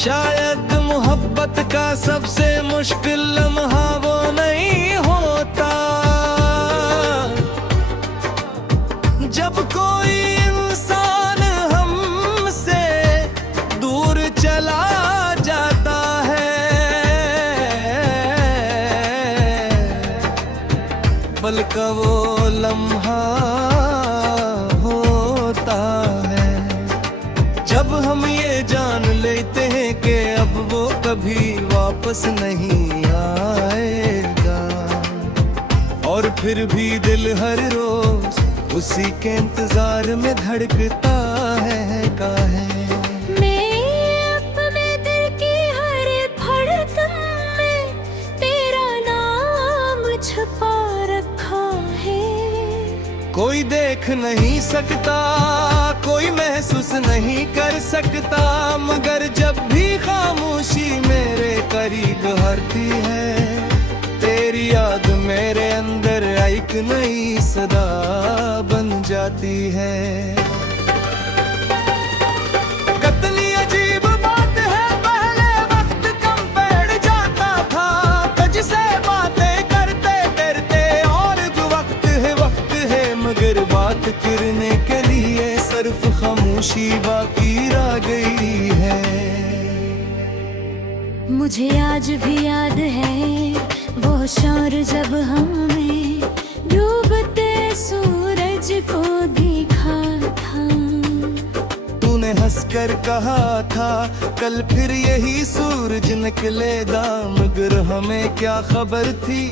शायद मोहब्बत का सबसे मुश्किल लम्हा वो नहीं होता जब कोई इंसान हमसे दूर चला जाता है, पल का वो लम्हा होता है जब हम ये जान लेते हैं कि अब वो कभी वापस नहीं आएगा, और फिर भी दिल हर रोज उसी के इंतजार में धड़कता है काहे। कोई देख नहीं सकता, कोई महसूस नहीं कर सकता, मगर जब भी खामोशी मेरे करीब हरती है, तेरी याद मेरे अंदर एक नई सदा बन जाती है। कितनी अजीब बात है, पहले वक्त कम बैठ जाता था, तुझसे बातें करते करते और वक्त है मगर बात करने के लिए सिर्फ खामोशी बाकी रह गई है। मुझे आज भी याद है वो शौर जब हमें डूबते सूरज को देखा था। तूने हंसकर कहा था कल फिर यही सूरज निकलेगा, मगर हमें क्या खबर थी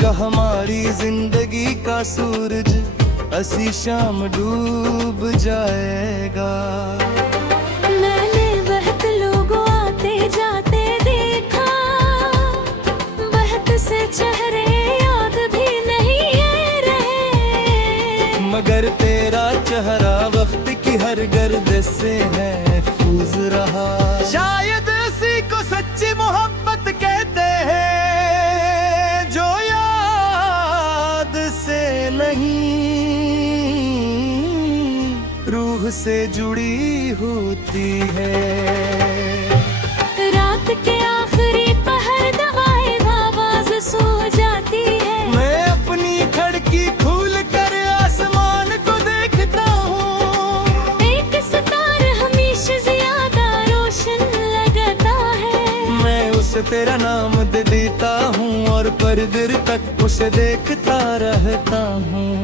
कि हमारी जिंदगी का सूरज ऐसी शाम डूब जाएगा। मैंने बहुत लोगों आते जाते देखा, बहुत से चेहरे याद भी नहीं रहे, मगर तेरा चेहरा वक्त की हर गर्द से महफूज रहा। शायद इसी को सच्ची मोहब्बत कहते हैं, जो याद से नहीं रूह से जुड़ी होती है। रात के आखिरी पहर दवाए आवाज सो जाती है, मैं अपनी खिड़की खोल कर आसमान को देखता हूँ, एक सितारा हमेशा ज्यादा रोशन लगता है। मैं उसे तेरा नाम दे देता हूँ और पर देर तक उसे देखता रहता हूँ।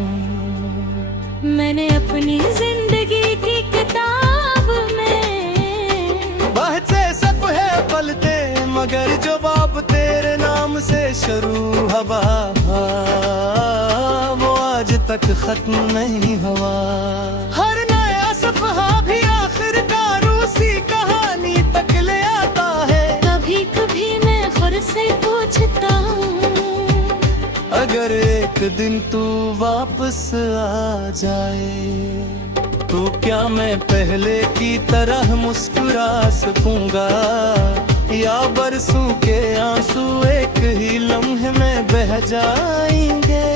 मैंने अपनी जिंदगी की किताब में बहुत से सब है पलते, मगर जो बाब तेरे नाम से शुरू हवा वो आज तक खत्म नहीं हुआ। हर नया सफहा भी आखिरकार उसी कहानी तक ले आता है। कभी कभी मैं खुद से पूछता हूँ, अगर एक दिन तू वापस आ जाए तो क्या मैं पहले की तरह मुस्कुरा सकूंगा, या बरसों के आंसू एक ही लम्हे में बह जाएंगे।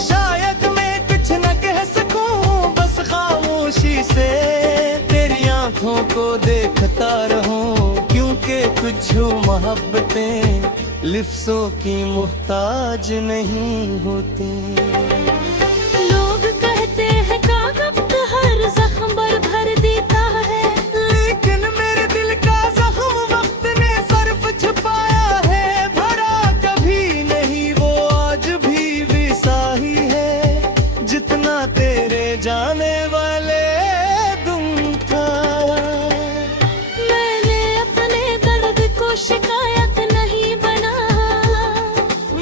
शायद मैं कुछ न कह सकूं, बस खामोशी से तेरी आंखों को देखता रहूं, क्योंकि कुछ मोहब्बतें लिफ्ज़ों की मुहताज नहीं होती। लोग कहते हैं का वक्त हर जख्म भर देता है, लेकिन मेरे दिल का जख्म वक्त ने सिर्फ छुपाया है, भरा कभी नहीं वो आज भी वैसा ही है जितना तेरे जाने वाले दिन था। मैंने अपने दर्द को शिकायत नहीं बना,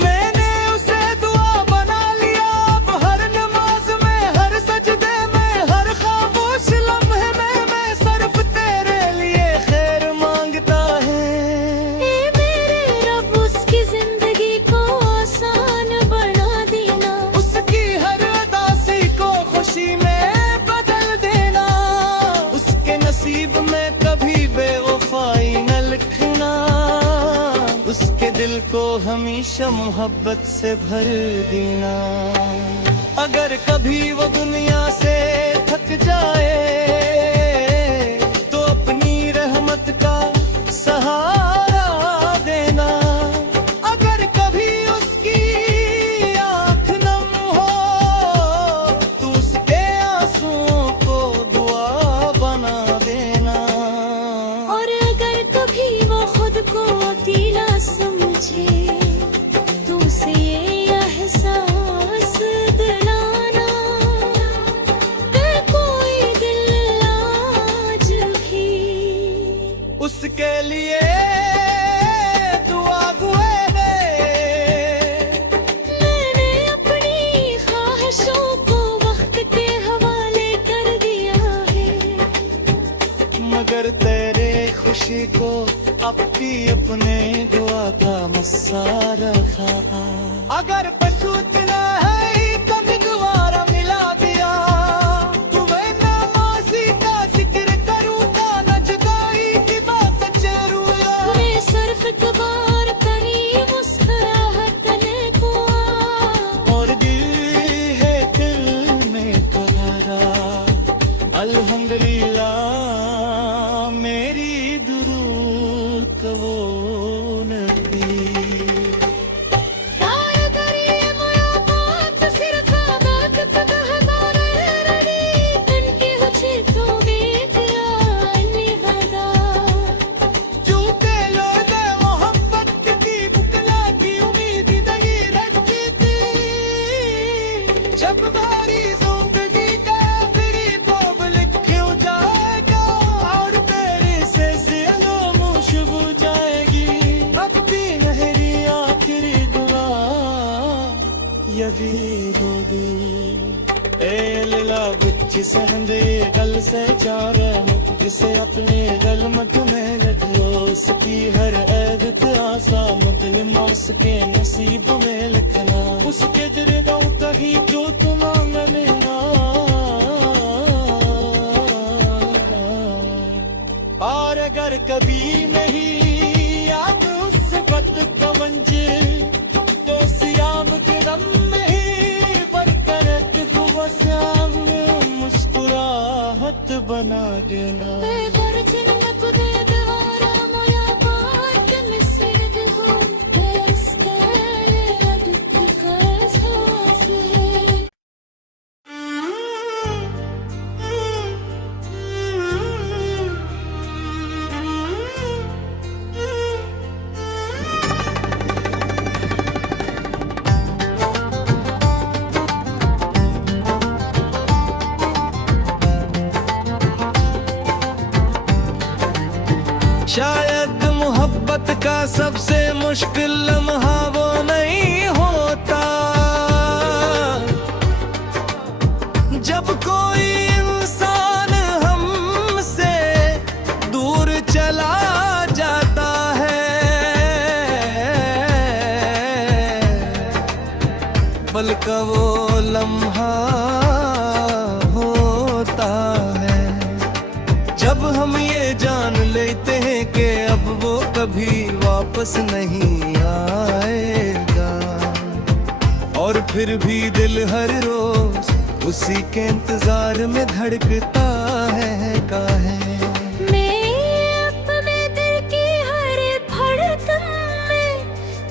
मैंने उसे दुआ बना लिया। अब हर नमाज में, हर सजदे में, हर खामोश लम्हे में मैं सिर्फ तेरे लिए खैर मांगता है। ए मेरे रब उसकी जिंदगी को आसान बना देना, उसकी हर उदासी को खुशी में बदल देना, उसके नसीब में कभी बेवफाई न लिखना, उसके दिल को हमेशा मोहब्बत से भर देना। अगर कभी वो दुनिया से थक जाए तो अपनी रहमत का मगर तेरे खुशी को अपने दुआ का मस्सा रखा। अगर पसूतना है कभी दोबारा मिला दिया, तुम्हें नमाज़ी का जिक्र करूँगा, न जुदाई की बात जरूर। मैं सिर्फ कबार कहीं मुस्कुराहट ने कुआ, और दिल है दिल में करारा। अल्हम्दुलिल्लाह मेरी दुरूद कबूल नबी। जब मेरी जिंदगी का आखिरी बाब लिखा जाएगा, और तेरे से ज़िलों शुरू जाएगी, अब भी मेरी आखिरी दुआ यही होगी। ए लीला बच्ची सहंदे गल से चार जिसे अपने गल मत में रखो, उसकी हर ऐदत आसा मतलब उसके नसीब में लिखना। उसके दर्दों कहीं जो तुम मिलना, और अगर कभी नहीं याद उस वक्त का मंजिल, तो सियाम के गम में ही बरकरार हुआ श्याम मुस्कुराहट बना देना। शायद मोहब्बत का सबसे मुश्किल लम्हा वो नहीं होता, जब कोई इंसान हमसे दूर चला जाता है, बल्कि वो लम्हा होता है जब हम ये जान लेते हैं कि अब वो कभी वापस नहीं आएगा, और फिर भी दिल हर रोज उसी के इंतजार में धड़कता है। काहे मैं अपने दिल की हर धड़कन में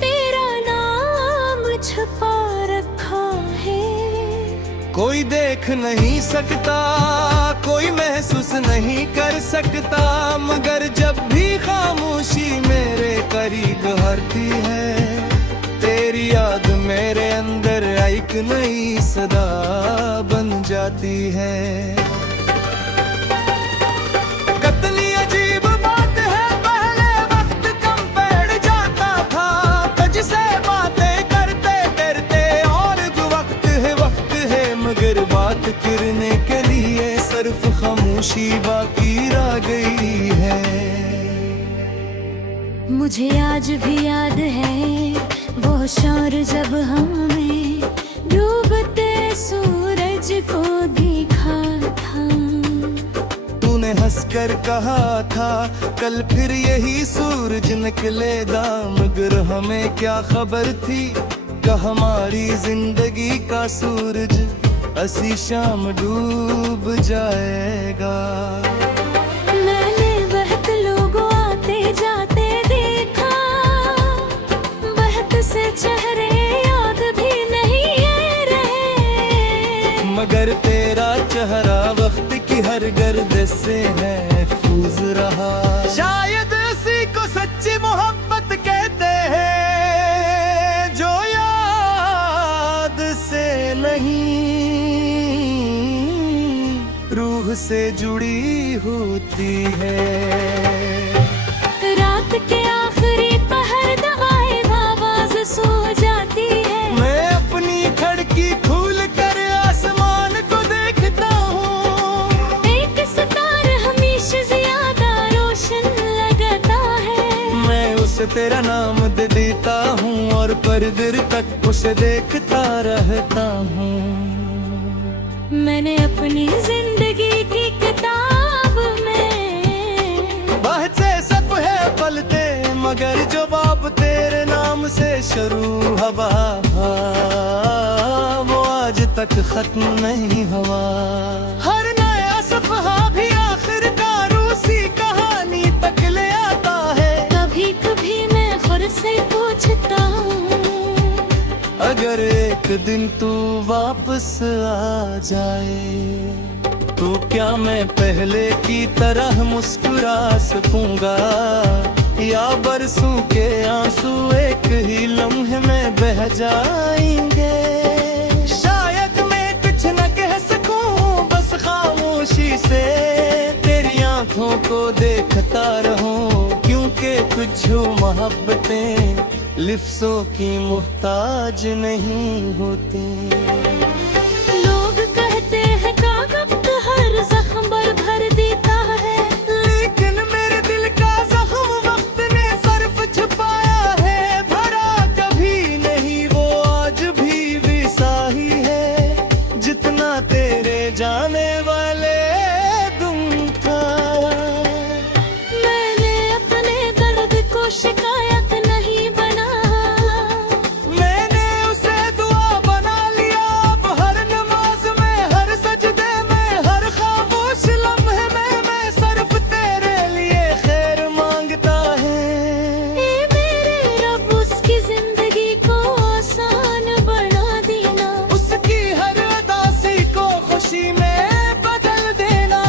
तेरा नाम छुपा रखा है। कोई देख नहीं सकता, कोई महसूस नहीं कर सकता, मगर जब भी खामोशी मेरे करीब हरती है, तेरी याद मेरे अंदर एक नई सदा बन जाती है। कतली अजीब बात है, पहले वक्त कम बैठ जाता था, तुझसे बातें करते करते और वक्त है, मगर बात करने के लिए सिर्फ खामोशी बाकी रह गई है। मुझे आज भी याद है वो शौर जब हमें डूबते सूरज को देखा था। तूने हंसकर कहा था कल फिर यही सूरज निकलेगा, मगर हमें क्या खबर थी कि हमारी जिंदगी का सूरज असी शाम डूब जाएगा। मैंने बहुत लोगों आते जाते देखा, बहुत से चेहरे याद भी नहीं रहे, मगर तेरा चेहरा वक्त की हर गर्द से महफूज रहा। शायद इसी को सच्ची मोहब्बत कहते हैं, जो याद से नहीं रूह से जुड़ी होती है। रात के आखिरी पहर दवाए आवाज सो जाती है, मैं अपनी खिड़की खोल कर आसमान को देखता हूँ, एक सितारा हमेशा ज्यादा तेरा नाम दे देता हूँ और पर देर तक उसे देखता रहता हूँ। मैंने अपनी जिंदगी की किताब में बहते सब है पलते मगर जो बाप तेरे नाम से शुरू हवा वो आज तक खत्म नहीं हुआ। हर नया सफहा भी आखिरकार उसी कहानी तक ले आता है। कभी कभी मैं खुद से पूछता हूँ, अगर एक दिन तू वापस आ जाए तो क्या मैं पहले की तरह मुस्कुरा सकूंगा, या बरसों के आंसू एक ही लम्हे में बह जाएंगे। शायद मैं कुछ न कह सकूं, बस खामोशी से तेरी आंखों को देखता रहूं, क्योंकि कुछ मोहब्बतें लिफ्ज़ों की मुहताज नहीं होती। लोग कहते हैं कागज हर जख्म भर देता है, लेकिन मेरे दिल का जख्म वक्त ने सर्फ छुपाया है। भरा कभी नहीं वो आज भी वैसा ही है जितना तेरे जाने वाले दिन था। मैंने अपने दर्द को शिकायत नहीं बना, मैंने उसे दुआ बना लिया। अब हर नमाज में, हर सजदे में, हर खामोश लम्हे में मैं सिर्फ तेरे लिए खैर मांगता है। ए मेरे रब उसकी जिंदगी को आसान बना देना, उसकी हर उदासी को खुशी में बदल देना,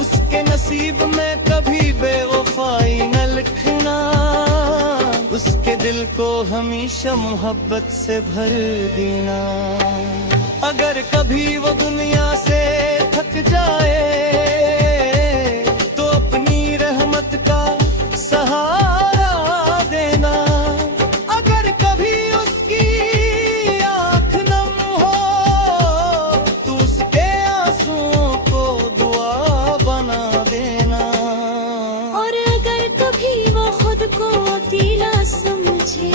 उसके नसीब में कभी बेवफाई न लिखना, उसके दिल को हमेशा मोहब्बत से भर देना। अगर कभी वो दुनिया से थक जाए तो अपनी रहमत का सहारा देना। अगर कभी उसकी आँख नम हो तो उसके आंसुओं को दुआ बना देना। और अगर कभी वो खुद को अकेला समझे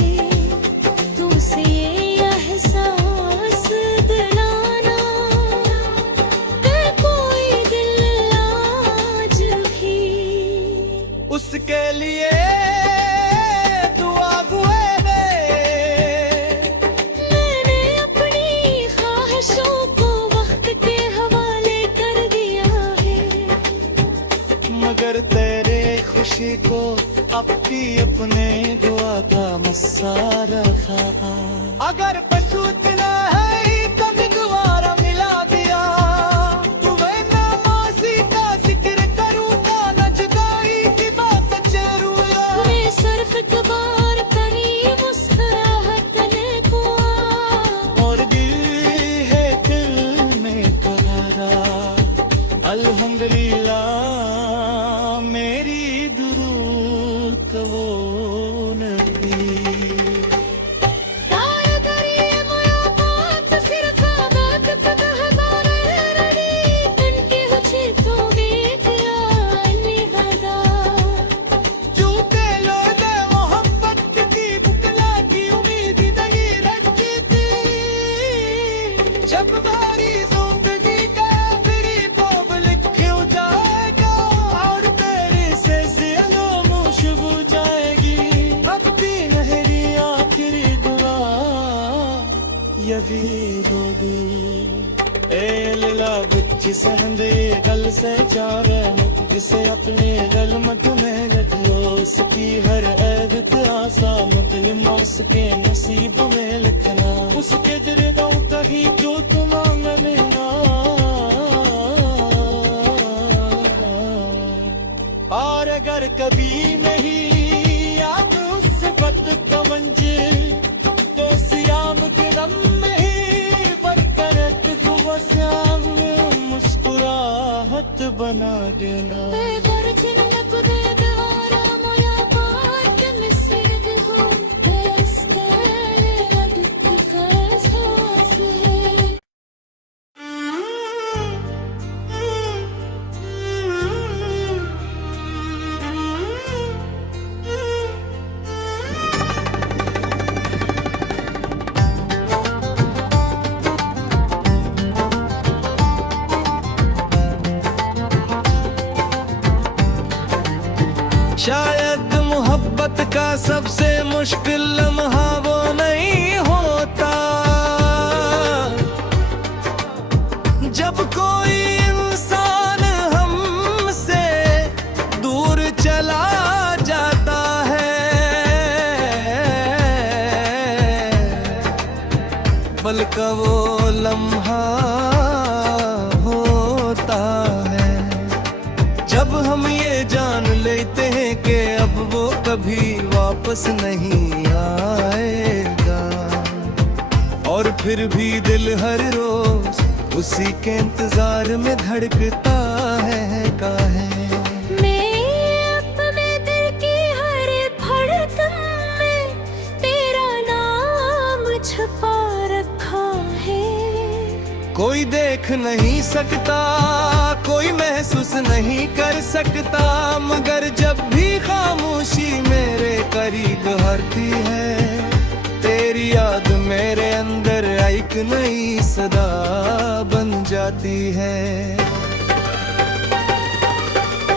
तो उसे ये एहसास दिलाना कि कोई दिल आज भी उसके लिए दुआ गुए मैंने अपनी ख्वाहिशों को वक्त के हवाले कर दिया है। मगर तेरे खुशी को अपने दुआ का मस्सा रखा। अगर पसूत ना है कभी दोबारा मिला दिया तो वह नामाजी का जिक्र करूंगा, न जुदाई की बात जरूर। मैं सिर्फ कबार कहीं मुस्कुराहट को और दिल है दिल में करारा। अल्हम्दुलिल्लाह मेरी दुरूद कबूल नबी। जब भारी जिंदगी का फिरी बोब लिखे जाएगा और तेरे से ज़ियालों खुशबू जाएगी। अब भी नहरी आखिरी दुआ यदि बोदी ए लला बच्ची सहंदे गल से चावे जिसे अपने गल मत में रख लो। उसकी हर ऐदत आसा मतलब उसके नसीब में लिखना। उसके दर्दों कहीं जो तुम लेना। और अगर कभी नहीं याद उस वक्त का मंजिल तो सियाम के दम में ही बरकरार तू श्याम मुस्कुराहट बना देना। शायद मोहब्बत का सबसे मुश्किल लम्हा वो नहीं होता जब कोई इंसान हमसे दूर चला जाता है, पल का वो लम्हा होता है जब हम ये जान लेते हैं कि अब वो कभी वापस नहीं आएगा, और फिर भी दिल हर रोज उसी के इंतजार में धड़कता है काहे। मैं अपने दिल की हर धड़कन में तेरा नाम छुपा रखा है। कोई देख नहीं सकता, कोई महसूस नहीं कर सकता, मगर जब भी खामोशी मेरे करीब हरती है, तेरी याद मेरे अंदर एक नई सदा बन जाती है।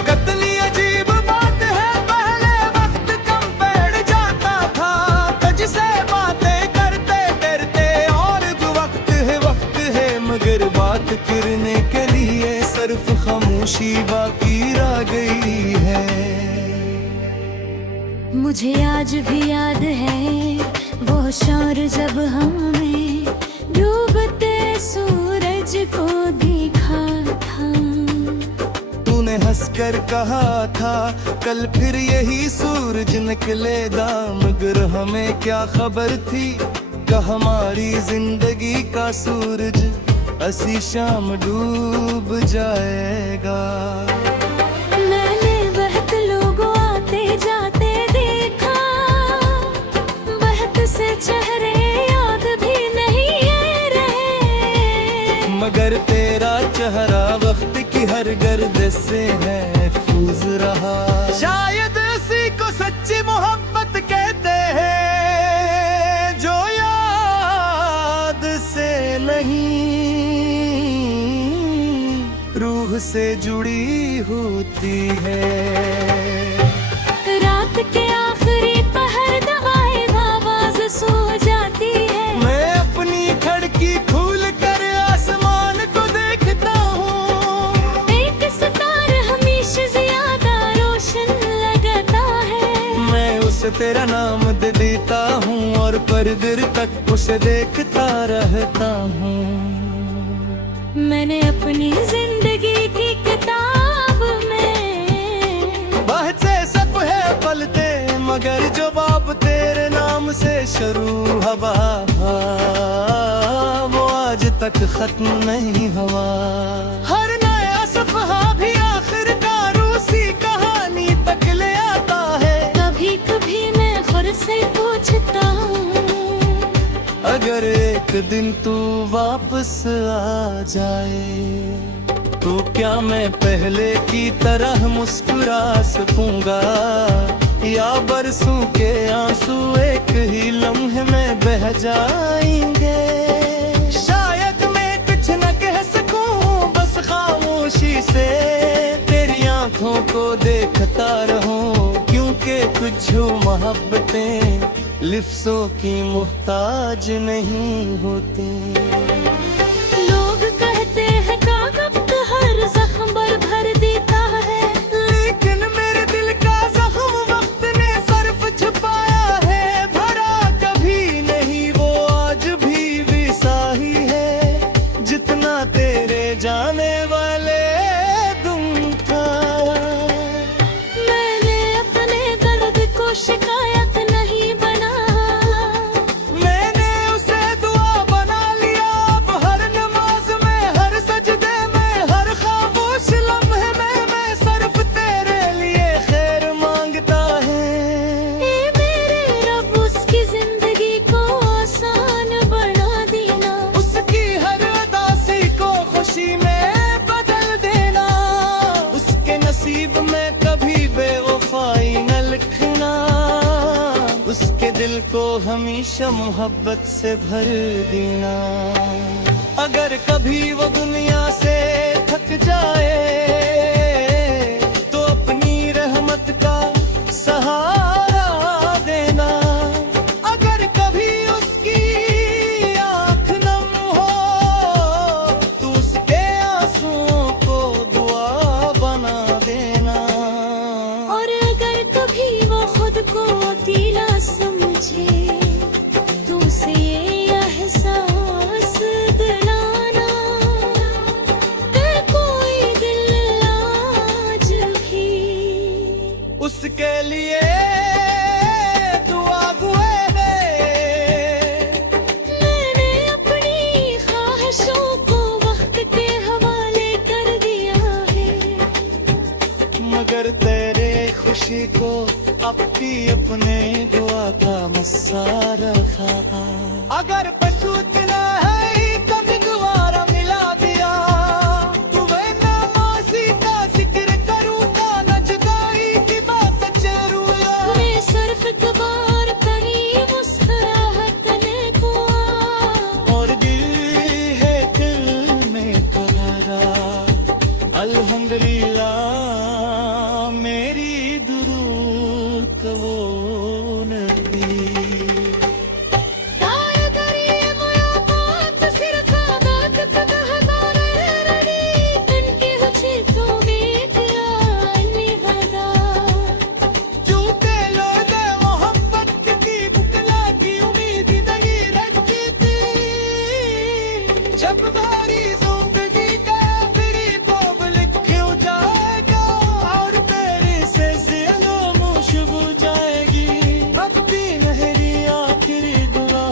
कितनी अजीब बात है, पहले वक्त कम बैठ जाता था, तुझसे बातें करते करते, और भी वक्त है मगर बात करने के लिए सिर्फ खामोशी बाकी रह गई है। मुझे आज भी याद है वो शौर जब हमने डूबते सूरज को देखा था। तूने हंसकर कहा था कल फिर यही सूरज निकलेगा, मगर हमें क्या खबर थी कि हमारी जिंदगी का सूरज ऐसी शाम डूब जाएगा। मैंने बहुत लोगों आते जाते देखा, बहुत से चेहरे याद भी नहीं है रहे, मगर तेरा चेहरा वक्त की हर गर्द से महफूज रहा। शायद इसी को सच्ची मोहब्बत कहते हैं, जो याद से नहीं रूह से जुड़ी होती है। रात के आखिरी पहर दवाए आवाज सो जाती है। मैं अपनी खिड़की खोल कर आसमान को देखता हूँ, एक सितार हमेशा ज्यादा रोशन लगता है। मैं उसे तेरा नाम दे देता हूँ, और पर देर तक उसे देखता रहता हूँ। मैंने अपनी जिंदगी की किताब में बहुत से सब है पलते, मगर जो बाब तेरे नाम से शुरू हवा वो आज तक खत्म नहीं हुआ। हर नया सफहा भी आखिरकार उसी कहानी तक ले आता है। कभी कभी मैं खुद से पूछता हूँ, अगर एक दिन तू वापस आ जाए, तो क्या मैं पहले की तरह मुस्कुरा सकूंगा, या बरसों के आंसू एक ही लम्हे में बह जाएंगे। शायद मैं कुछ न कह सकूं, बस खामोशी से तेरी आंखों को देखता रहूं, क्योंकि कुछ मोहब्बतें लिफ्ज़ों की मोहताज नहीं होती। लोग कहते हैं कागज हर जख्म पर भर देता है, लेकिन मेरे दिल का जख्म वक्त ने सिर्फ छुपाया है, भरा कभी नहीं वो आज भी वैसा ही है जितना तेरे जाने वाले दिन था। मैंने अपने दर्द को शिकायत नहीं बना, मैंने उसे दुआ बना लिया। अब हर नमाज में, हर सजदे में, हर खामोश लम्हे में मैं सिर्फ तेरे लिए खैर मांगता है। ए मेरे रब उसकी जिंदगी को आसान बना देना, उसकी हर उदासी को खुशी में बदल देना, उसके नसीब में कभी बेवफाई न लिखना, उसके दिल को हमेशा मोहब्बत से भर देना। अगर कभी वो दुनिया से थक जाए, तो अपनी रहमत का मगर तेरे खुशी को अपनी अपने दुआ का मस्सा रखा अगर पसूतना है कभी दोबारा मिला दिया तुम्हें नमाजी का जिक्र करूँगा न जुदाई की बात जरूर मैं सिर्फ दोबार कहीं मुस्कुराहट ने को और दिल है दिल में करारा अल्हम्दुलिल्लाह मेरी दुरूद कबूल नबी जब मेरी जिंदगी का आखिरी ख्वाब लिखा जाएगा और तेरे से ज़िंदगी शुरू जाएगी अब भी मेरी आखिरी दुआ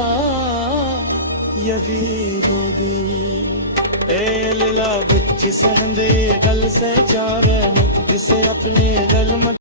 यही होगी ए लला बिच सहंदे गल से चार जिसे अपने गल